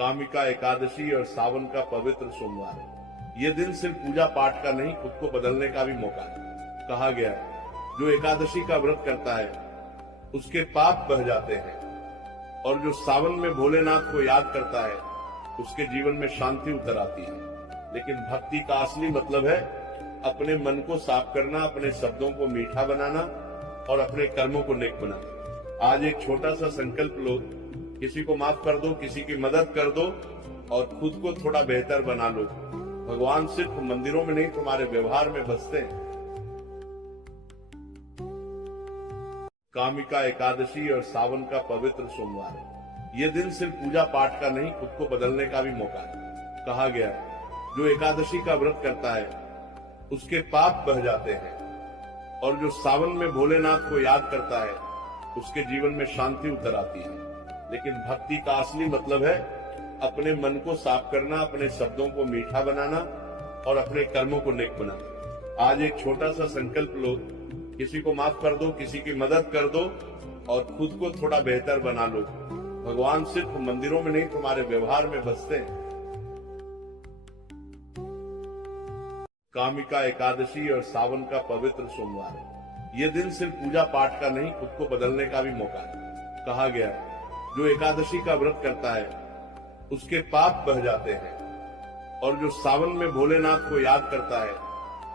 कामिका एकादशी और सावन का पवित्र सोमवार है। ये दिन सिर्फ पूजा पाठ का नहीं, खुद को बदलने का भी मौका है। कहा गया है, जो एकादशी का व्रत करता है उसके पाप बह जाते हैं, और जो सावन में भोलेनाथ को याद करता है उसके जीवन में शांति उतर आती है। लेकिन भक्ति का असली मतलब है अपने मन को साफ करना, अपने शब्दों को मीठा बनाना और अपने कर्मों को नेक बनाना। आज एक छोटा सा संकल्प लो, किसी को माफ कर दो, किसी की मदद कर दो और खुद को थोड़ा बेहतर बना लो। भगवान सिर्फ मंदिरों में नहीं, तुम्हारे व्यवहार में बसते हैं। कामिका एकादशी और सावन का पवित्र सोमवार है। ये दिन सिर्फ पूजा पाठ का नहीं, खुद को बदलने का भी मौका है। कहा गया है, जो एकादशी का व्रत करता है उसके पाप बह जाते हैं, और जो सावन में भोलेनाथ को याद करता है उसके जीवन में शांति उतर आती है। लेकिन भक्ति का असली मतलब है अपने मन को साफ करना, अपने शब्दों को मीठा बनाना और अपने कर्मों को नेक बनाना। आज एक छोटा सा संकल्प लो, किसी को माफ कर दो, किसी की मदद कर दो और खुद को थोड़ा बेहतर बना लो। भगवान सिर्फ मंदिरों में नहीं, तुम्हारे व्यवहार में बसते हैं। कामिका एकादशी और सावन का पवित्र सोमवार है। ये दिन सिर्फ पूजा पाठ का नहीं, खुद को बदलने का भी मौका है। कहा गया है, जो एकादशी का व्रत करता है उसके पाप बह जाते हैं, और जो सावन में भोलेनाथ को याद करता है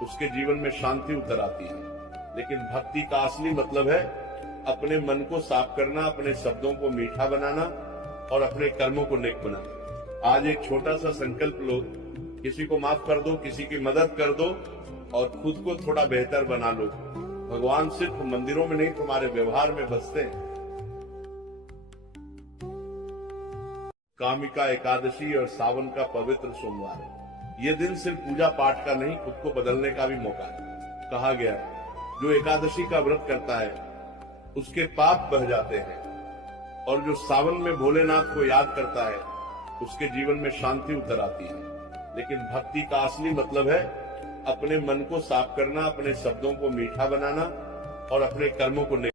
उसके जीवन में शांति उतर आती है। लेकिन भक्ति का असली मतलब है अपने मन को साफ करना, अपने शब्दों को मीठा बनाना और अपने कर्मों को नेक बनाना। आज एक छोटा सा संकल्प लो, किसी को माफ कर दो, किसी की मदद कर दो और खुद को थोड़ा बेहतर बना लो। भगवान सिर्फ मंदिरों में नहीं, तुम्हारे व्यवहार में बसते हैं। कामिका एकादशी और सावन का पवित्र सोमवार है। ये दिन सिर्फ पूजा पाठ का नहीं, खुद को बदलने का भी मौका है। कहा गया है, जो एकादशी का व्रत करता है उसके पाप बह जाते हैं, और जो सावन में भोलेनाथ को याद करता है उसके जीवन में शांति उतर आती है। लेकिन भक्ति का असली मतलब है अपने मन को साफ करना, अपने शब्दों को मीठा बनाना और अपने कर्मों को